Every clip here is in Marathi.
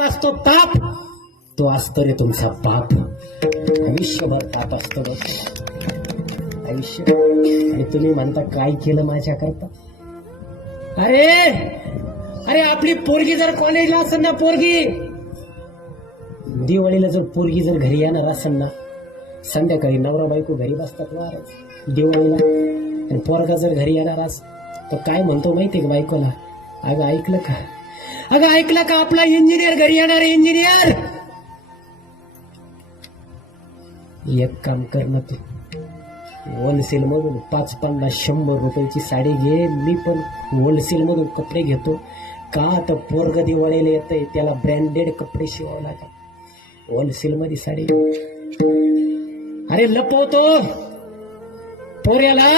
असतो ताप तो असतो रे तुमचा बाप आयुष्यभर ताप असतो बघ. आयुष्य. आणि तुम्ही म्हणता काय केलं माझ्या करता अरे अरे आपली पोरगी जर कॉलेजला असेल ना पोरगी दिवाळीला जर पोरगी जर घरी येणार असेल ना संध्याकाळी नवरा बायको घरी बसतात वारच दिवाळीला. आणि पोरगा जर घरी येणार अस तो काय म्हणतो माहितीये का बायकोला? अगं ऐकलं का? अगं ऐकलं का? आपला इंजिनियर घरी येणार इंजिनियर एक काम कर ना तू. होलसेल मधून पाच पन्नास शंभर रुपयाची साडी घे. मी पण होलसेल मधून कपडे घेतो. का तर पोरग दिवाळीला येत त्याला ब्रँडेड कपडे शिवावं लागतात होलसेल मध्ये साडी अरे लपवतो. पोऱ्याला.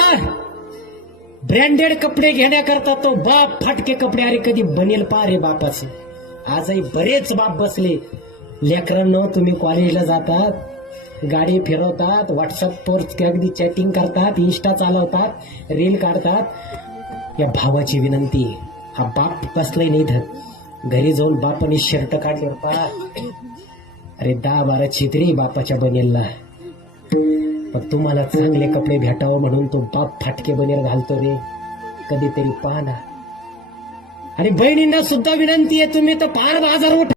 ब्रँडेड कपडे घेण्याकरता तो बाप फाटके कपडे अरे कधी बनेल पा रे बापाचे. आजही बरेच बाप बसले. लेकरांनो तुम्ही कॉलेजला जातात गाडी फिरवतात व्हॉट्सअपवर अगदी चॅटिंग करतात इन्स्टा चालवतात रील काढतात. या भावाची विनंती आहे. हा बाप बसलाय नाही धर घरी जाऊन बापाने शर्ट काढले पा अरे दहा बारा छित्री बापाच्या बनेलला. पण तुम्हाला चांगले कपडे भेटावं म्हणून तो बाप फाटके बनेर घालतो रे. कधीतरी पाहा ना. आणि बहिणींना सुद्धा विनंती आहे तुम्ही तर फार बाजार उठा